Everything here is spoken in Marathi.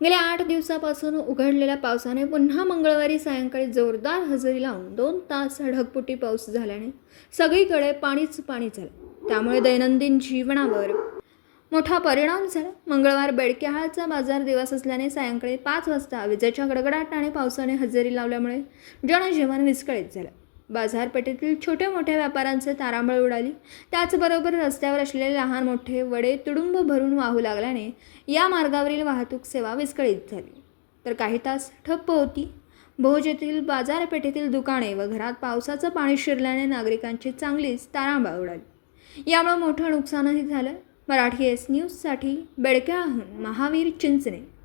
गेल्या आठ दिवसापासून उघडलेल्या पावसाने पुन्हा मंगळवारी सायंकाळी जोरदार हजेरी लावून दोन तास ढगपुटी पाऊस झाल्याने सगळीकडे पाणीच पाणी झालं. त्यामुळे दैनंदिन जीवनावर मोठा परिणाम झाला. मंगळवार बेडक्याहाळचा बाजार दिवस असल्याने सायंकाळी पाच वाजता विजेच्या गडगडाट आणि पावसाने हजेरी लावल्यामुळे जनजीवन विस्कळीत झालं. बाजारपेठेतील छोट्या मोठ्या व्यापाऱ्यांचे तारांबळ उडाली. त्याचबरोबर रस्त्यावर असलेले लहान मोठे वडे तुडुंब भरून वाहू लागल्याने या मार्गावरील वाहतूक सेवा विस्कळीत झाली. तर काही तास ठप्प होती. भोज येथील बाजारपेठेतील दुकाने व घरात पावसाचं पाणी शिरल्याने नागरिकांची चांगलीच तारांबळ उडाली. यामुळे मोठं नुकसानही झालं. मराठी एस न्यूजसाठी बेडक्याळहून महावीर चिंचणे.